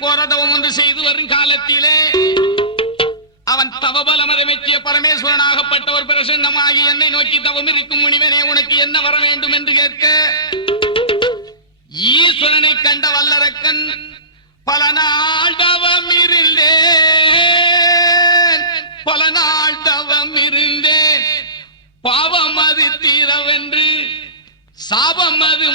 போராட்டம் தவம் ஒன்று செய்து வரும் காலத்திலே அவன் தவபலமரை மெச்சிய பரமேஸ்வரன் ஒரு பிரசன்னமாகி என்னை நோக்கி தவம் இருக்கும் முனிவனே உனக்கு என்ன வர வேண்டும் என்று கேட்க ஈஸ்வரனை கண்ட வல்லரக்கன் பல நாள் தவம் இருந்தேன் பல நாள் தவம் இருந்தேன். பாவம் அது தீரவென்று சாபம் அது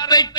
கேட்ட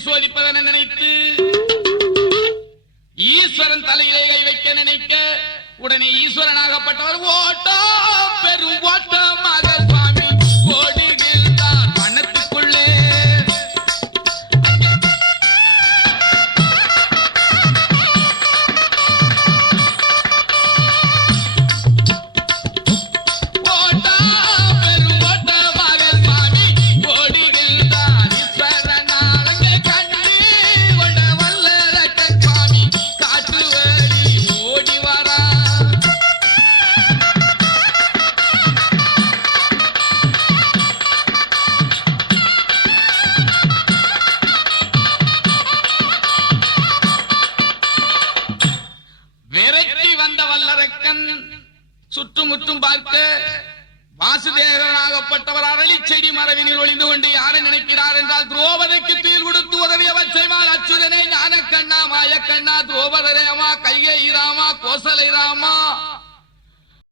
சோதிப்பதென நினைத்து ஈஸ்வரன் தலையிலே கை வைக்க நினைக்க உடனே ஈஸ்வரனாகப்பட்டவர் ஓட்டோ பெரும் ஓட்டமாக சுற்றுமுற்றும் பார்க்க வாசுதேவராகப்பட்டவர் அரளி செடி மரவினில் ஒளிந்து கொண்டு யார்